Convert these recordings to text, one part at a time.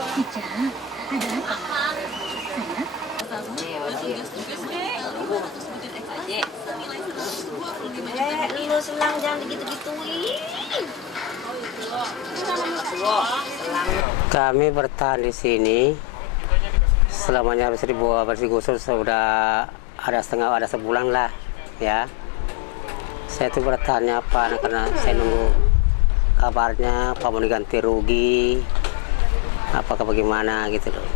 Ica, ada apa? Lu selang jangan digitu-gituin. Kami bertahan di sini selamanya habis dibawa bersih gusur sudah ada sebulan lah ya. Saya itu bertahannya apa karena saya nunggu kabarnya apa mau diganti rugi apakah bagaimana gitu loh.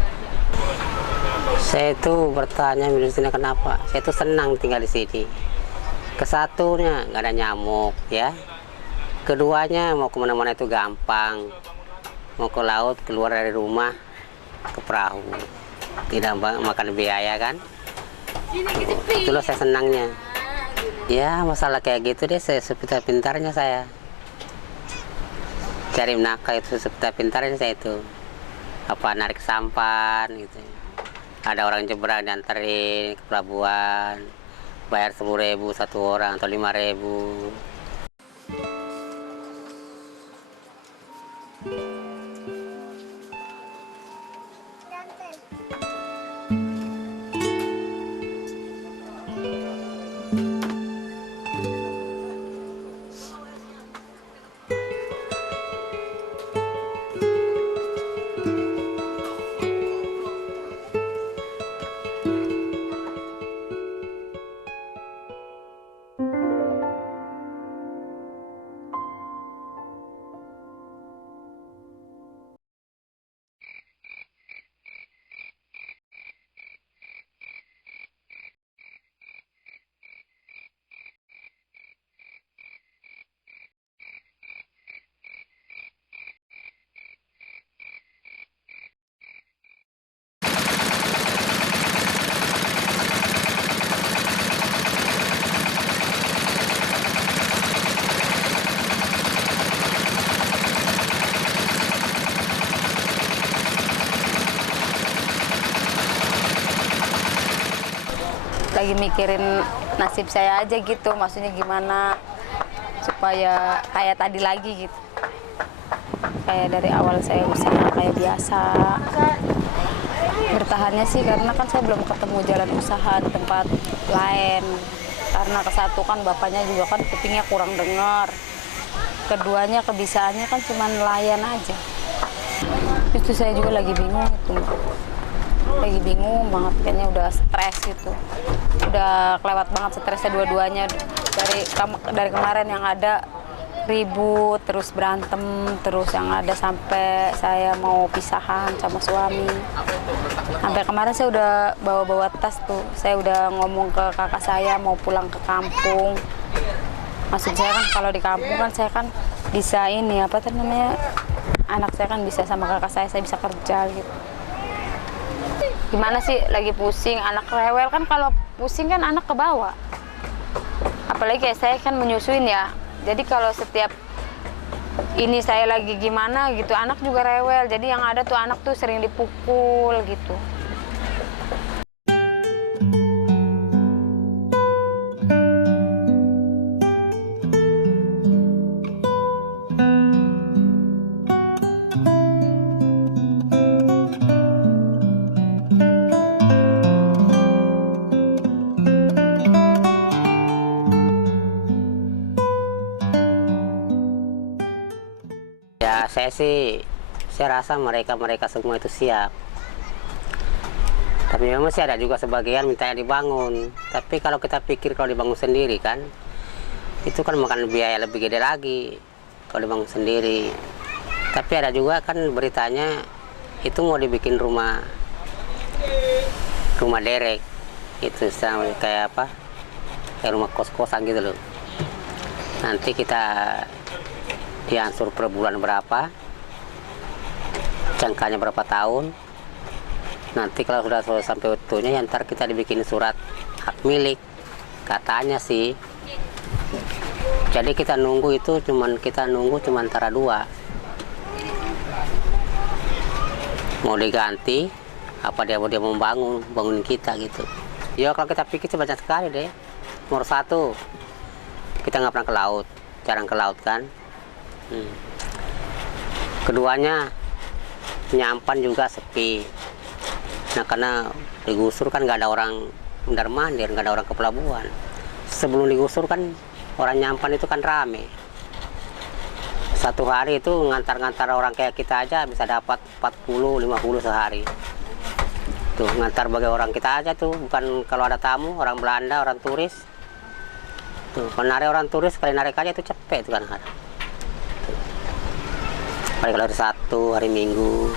Saya itu bertanya di sini kenapa? Saya itu senang tinggal di sini. Kesatunya nggak ada nyamuk ya. Keduanya mau kemana-mana itu gampang. Mau ke laut keluar dari rumah ke perahu. Tidak makan biaya kan? Itulah saya senangnya. Ya masalah kayak gitu deh saya sepintar-pintarnya saya. Cari nafkah itu sepintar-pintarnya saya itu. Apa narik sampan gitu. Ada orang nyebrang dianterin ke pelabuhan, bayar 10.000 satu orang atau 5.000. Lagi mikirin nasib saya aja gitu, maksudnya gimana supaya kayak tadi lagi gitu, kayak dari awal saya usaha kayak biasa. Bertahannya sih karena kan saya belum ketemu jalan usaha di tempat lain, karena kesatu kan bapaknya juga kan kupingnya kurang dengar, keduanya kebisaannya kan cuma nelayan aja. Itu saya juga lagi bingung itu, lagi bingung banget, kayaknya udah stres gitu, udah kelewat banget stresnya dua-duanya dari kemarin yang ada ribut terus berantem terus, yang ada sampai saya mau pisahan sama suami. Sampai kemarin saya udah bawa tas tuh, saya udah ngomong ke kakak saya mau pulang ke kampung. Maksud saya kan kalau di kampung kan saya kan bisa ini apa namanya, anak saya kan bisa sama kakak saya bisa kerja gitu. Gimana sih, lagi pusing, anak rewel kan, kalau pusing kan anak ke bawah. Apalagi kayak saya kan menyusuin ya, jadi kalau setiap ini saya lagi gimana gitu, anak juga rewel, jadi yang ada tuh anak tuh sering dipukul gitu. Ya saya rasa mereka semua itu siap. Tapi memang masih ada juga sebagian mintanya dibangun. Tapi kalau kita pikir kalau dibangun sendiri kan, itu kan makan biaya lebih gede lagi kalau dibangun sendiri. Tapi ada juga kan beritanya itu mau dibikin rumah derek, itu sama kayak apa? Kayak rumah kos-kosan gitu loh. Nanti kita diansur per bulan berapa, jangkanya berapa tahun. Nanti kalau sudah sampai utuhnya, ya ntar kita dibikin surat hak milik, katanya sih. Jadi kita nunggu cuma antara dua, mau diganti apa dia mau bangun kita gitu. Ya kalau kita pikir banyak sekali deh. Nomor satu, kita nggak pernah ke laut, jarang ke laut kan. Keduanya Nyampan juga sepi. Nah karena digusur kan nggak ada orang mondar-mandir, nggak ada orang ke pelabuhan. Sebelum digusur kan orang Nyampan itu kan rame. Satu hari itu ngantar-ngantar orang kayak kita aja bisa dapat 40-50 sehari. Tuh ngantar bagi orang kita aja tuh, bukan kalau ada tamu, orang Belanda, orang turis. Tuh kalau narik orang turis, sekali narik aja itu cepet tuh kan ada. Kalau hari Sabtu, hari Minggu.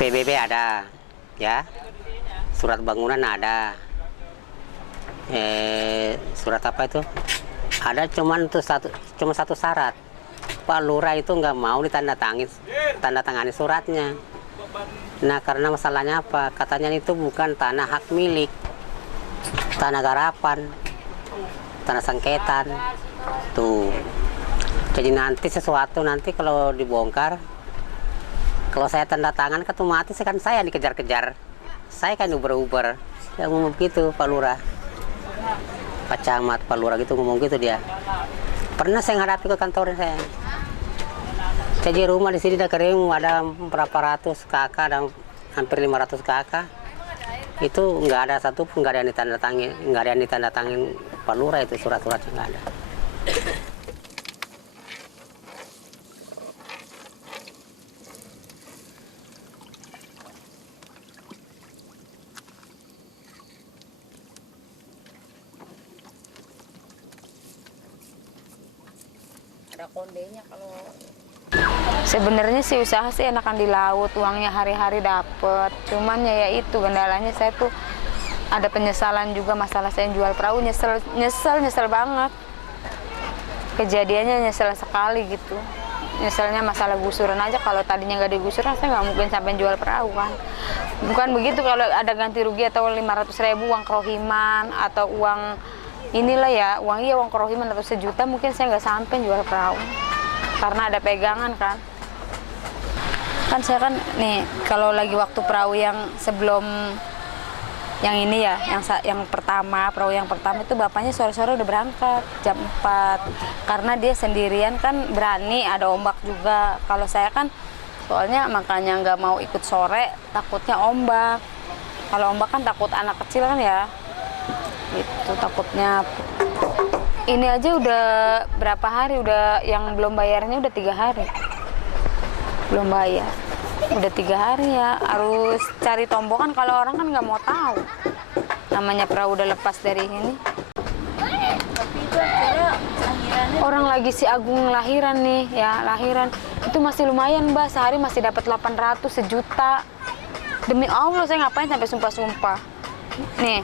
PBB ada, ya. Surat bangunan ada. Surat apa itu? Ada cuma satu syarat. Pak Lurah itu nggak mau tanda tangani suratnya. Nah karena masalahnya apa? Katanya itu bukan tanah hak milik, tanah garapan, tanah sengketan. Tuh. Jadi nanti sesuatu nanti kalau dibongkar, kalau saya tanda tangan kan otomatis kan saya dikejar-kejar. Saya kan uber-uber. Dia ngomong gitu Pak Lurah. Pak Camat, Pak Lurah gitu ngomong gitu dia. Pernah saya ngadapi ke kantor saya. Jadi rumah di sini udah kering, ada berapa ratus kakak dan hampir 500 kakak. Itu nggak ada satupun, nggak ada yang ditandatangin Pak Lurah itu, surat-suratnya nggak ada. Ada kondenya kalau sebenarnya sih usaha sih enakan di laut, uangnya hari-hari dapet. Cuman ya itu kendalanya saya tuh ada penyesalan juga masalah saya jual perahu, nyesel banget. Kejadiannya nyesel sekali gitu. Nyeselnya masalah gusuran aja, kalau tadinya nggak digusur saya nggak mungkin sampai jual perahu kan. Bukan begitu, kalau ada ganti rugi atau 500.000 uang kerohiman atau uang inilah ya, uang kerohiman atau 1 juta mungkin saya nggak sampai jual perahu. Karena ada pegangan kan. Kan saya kan nih kalau lagi waktu perahu yang sebelum yang ini ya, yang pertama, perahu yang pertama itu bapaknya sore-sore udah berangkat jam 4. Karena dia sendirian kan berani, ada ombak juga. Kalau saya kan soalnya makanya nggak mau ikut sore, takutnya ombak. Kalau ombak kan takut anak kecil kan ya. Itu takutnya. Ini aja udah berapa hari, udah yang belum bayarnya udah 3 hari. Belum bayar. Udah 3 hari ya, harus cari tombol kan, kalau orang kan nggak mau tahu. Namanya perahu udah lepas dari ini. Orang lagi si Agung lahiran nih, ya lahiran. Itu masih lumayan Mbak, sehari masih dapat 800, 1 juta. Demi Allah saya ngapain sampai sumpah-sumpah. Nih,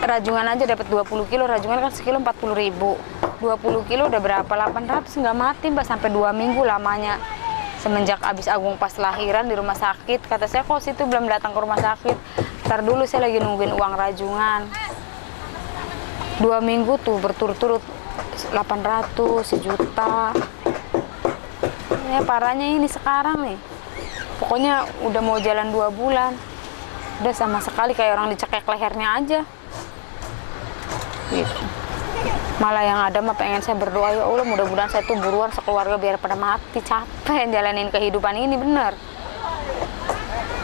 rajungan aja dapat 20 kilo, rajungan kan sekilo 40.000. 20 kilo udah berapa? 800, nggak mati Mbak, sampai 2 minggu lamanya. Semenjak abis Agung pas lahiran di rumah sakit, kata saya kok situ belum datang ke rumah sakit. Ntar dulu saya lagi nungguin uang rajungan. 2 minggu tuh berturut-turut 800, 1 juta. Ya parahnya ini sekarang nih. Pokoknya udah mau jalan 2 bulan. Udah sama sekali kayak orang dicekek lehernya aja. Gitu. Malah yang ada mah pengen saya berdoa, ya Allah mudah-mudahan saya tuh buruan sekeluarga biar pada mati, capek jalanin kehidupan ini, bener.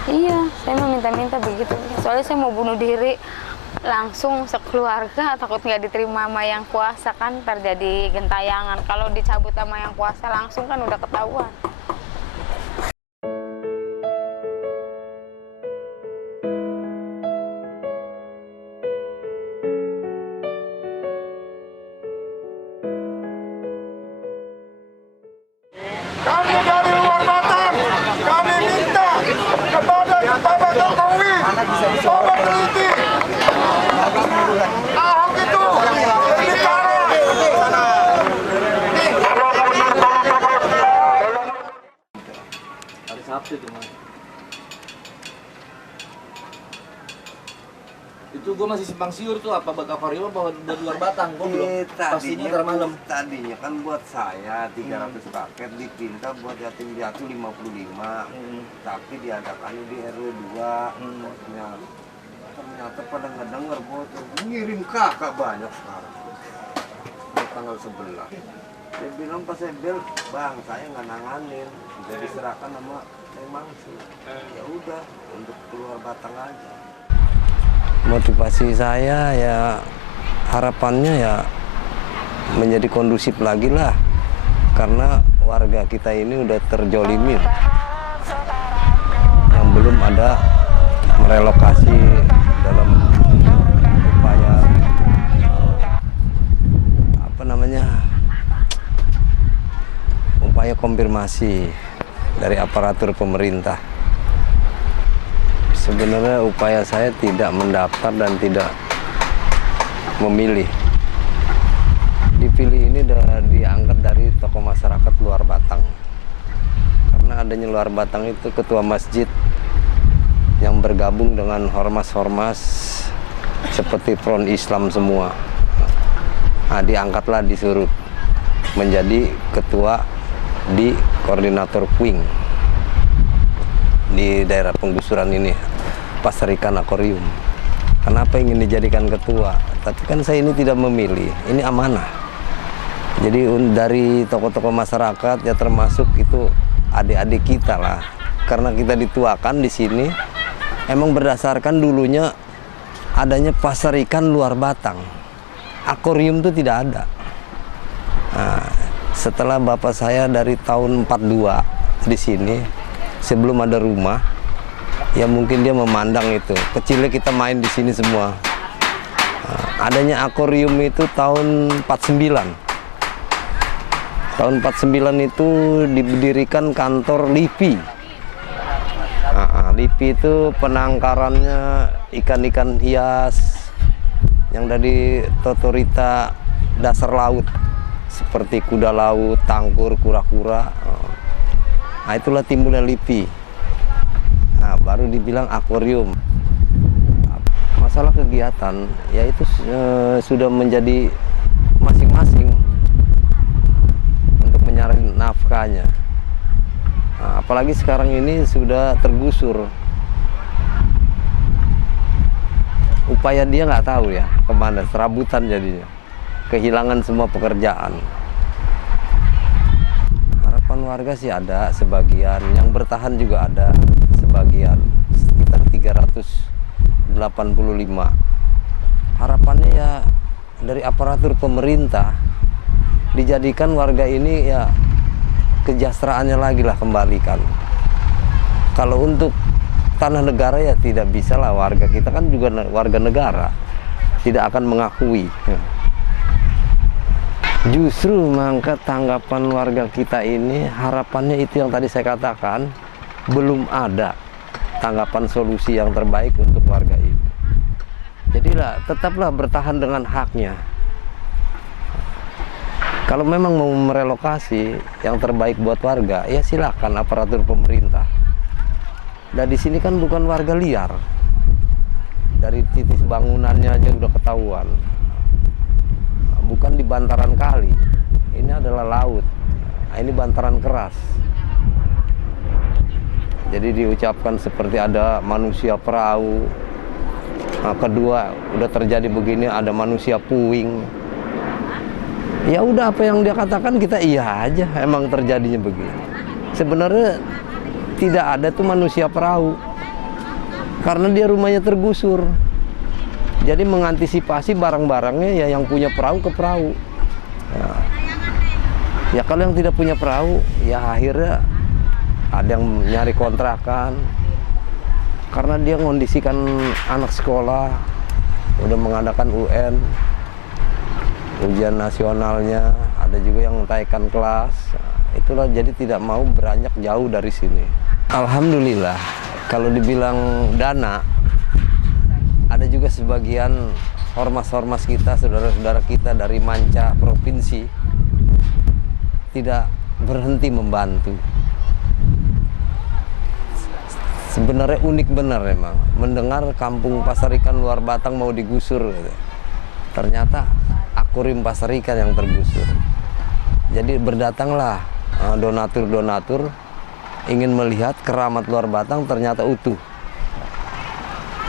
Iya, saya mau minta-minta begitu. Soalnya saya mau bunuh diri langsung sekeluarga, takut nggak diterima sama yang kuasa kan, terjadi gentayangan. Kalau dicabut sama yang kuasa langsung kan udah ketahuan. Kami dari luar Batam, kami minta kepada Bapak Jokowi, Bapak teliti, Ahok itu ditarik. Hari Sabtu itu Mas. Itu gue masih simpang siur tuh, apa bakal Vario apa udah luar Batang, gue belum pastinya ntar malam. Tadinya kan buat saya 300 paket dipinta buat yatim piatu 55. Tapi diadakannya di RW 2. Ternyata pada nggak dengar buat ngirim kakak banyak sekarang. Tanggal 11. Saya bilang pas saya bilang, bang saya nggak nanganin, jadi diserahkan sama Neng Mangsi. Ya udah, untuk keluar Batang aja. Motivasi saya ya harapannya ya menjadi kondusif lagi lah, karena warga kita ini udah terjolimin, yang belum ada merelokasi dalam upaya upaya konfirmasi dari aparatur pemerintah. Sebenarnya upaya saya tidak mendaftar dan tidak memilih. Dipilih ini diangkat dari tokoh masyarakat luar Batang. Karena adanya luar Batang itu ketua masjid yang bergabung dengan ormas-ormas seperti Front Islam semua. Nah, diangkatlah, disuruh menjadi ketua di koordinator Puing di daerah penggusuran ini, Pasar Ikan Akuarium. Kenapa ingin dijadikan ketua? Tapi kan saya ini tidak memilih, ini amanah. Jadi dari tokoh-tokoh masyarakat ya, termasuk itu adik-adik kita lah. Karena kita dituakan di sini, emang berdasarkan dulunya adanya pasar ikan luar Batang. Akuarium itu tidak ada. Nah, setelah bapak saya dari tahun 42 di sini, sebelum ada rumah, ya mungkin dia memandang itu. Kecilnya kita main di sini semua. Nah, adanya akuarium itu tahun 49. Tahun 49 itu didirikan kantor LIPI. Nah, LIPI itu penangkarannya ikan-ikan hias yang dari otorita dasar laut, seperti kuda laut, tangkur, kura-kura. Nah, itulah timbulnya LIPI. Nah, baru dibilang akuarium. Masalah kegiatan, yaitu sudah menjadi masing-masing untuk mencari nafkahnya. Nah, apalagi sekarang ini sudah tergusur. Upaya dia nggak tahu ya kemana, serabutan jadinya. Kehilangan semua pekerjaan. Harapan warga sih ada sebagian, yang bertahan juga ada sebagian, sekitar 385. Harapannya ya dari aparatur pemerintah dijadikan warga ini ya kesejahteraannya lagi lah kembalikan. Kalau untuk tanah negara ya tidak bisa lah, warga kita kan juga warga negara, tidak akan mengakui. Justru mengangkat tanggapan warga kita ini, harapannya itu yang tadi saya katakan, belum ada tanggapan solusi yang terbaik untuk warga ini. Jadilah tetaplah bertahan dengan haknya. Kalau memang mau merelokasi yang terbaik buat warga, ya silakan aparatur pemerintah. Dan di sini kan bukan warga liar. Dari titik bangunannya aja udah ketahuan. Bukan di bantaran kali, ini adalah laut. Nah, ini bantaran keras. Jadi diucapkan seperti ada manusia perahu. Nah, kedua udah terjadi begini, ada manusia puing. Ya udah, apa yang dia katakan kita iya aja, emang terjadinya begini. Sebenarnya tidak ada tuh manusia perahu, karena dia rumahnya tergusur. Jadi mengantisipasi barang-barangnya ya yang punya perahu ke perahu. Ya kalau yang tidak punya perahu, ya akhirnya ada yang nyari kontrakan. Karena dia mengondisikan anak sekolah, udah mengadakan UN, ujian nasionalnya, ada juga yang naikkan kelas. Itulah, jadi tidak mau beranjak jauh dari sini. Alhamdulillah, kalau dibilang dana, ada juga sebagian ormas-ormas kita, saudara-saudara kita dari manca provinsi, tidak berhenti membantu. Sebenarnya unik benar emang, mendengar kampung pasar ikan luar Batang mau digusur. Ternyata akuarium pasar ikan yang tergusur. Jadi berdatanglah donatur-donatur ingin melihat keramat luar Batang, ternyata utuh.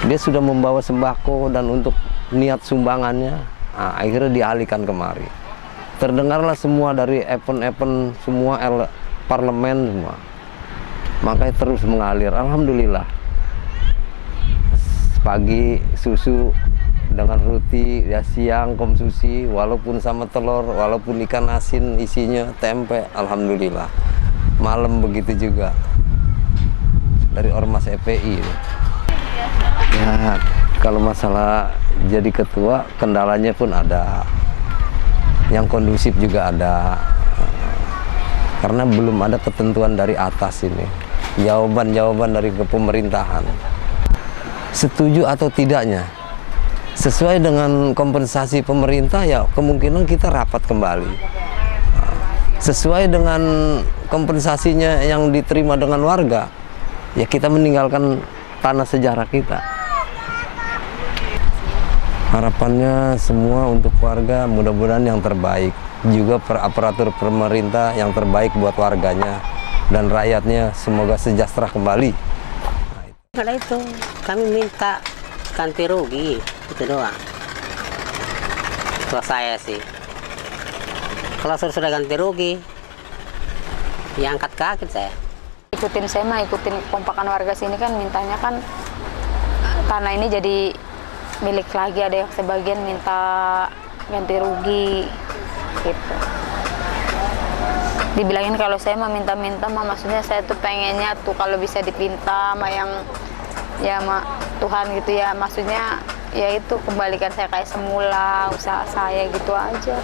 Dia sudah membawa sembako dan untuk niat sumbangannya, akhirnya dialihkan kemari. terdengarlah semua dari event-event semua parlemen semua. Makanya terus mengalir. Alhamdulillah. Pagi susu dengan roti, ya siang konsumsi walaupun sama telur, walaupun ikan asin isinya tempe, alhamdulillah. Malam begitu juga. Dari Ormas FPI. Ya, kalau masalah jadi ketua kendalanya pun ada. Yang kondusif juga ada. Karena belum ada ketentuan dari atas ini. Jawaban-jawaban dari pemerintahan. Setuju atau tidaknya sesuai dengan kompensasi pemerintah, ya kemungkinan kita rapat kembali. Sesuai dengan kompensasinya yang diterima dengan warga, ya kita meninggalkan tanah sejarah kita. Harapannya semua untuk warga mudah-mudahan yang terbaik, juga aparatur pemerintah yang terbaik buat warganya dan rakyatnya, semoga sejahtera kembali. Kalau itu kami minta ganti rugi, itu doang. Kalau saya sih, kalau sudah ganti rugi, ya angkat kaki saya. Ikutin saya mah, ikutin kompakan warga sini kan, mintanya kan tanah ini jadi milik lagi, ada yang sebagian minta ganti rugi gitu. Dibilangin kalau saya mah minta-minta mah, maksudnya saya tuh pengennya tuh kalau bisa dipinta sama yang ya sama Tuhan gitu ya, maksudnya ya itu kembalikan saya kayak semula, usaha saya gitu aja.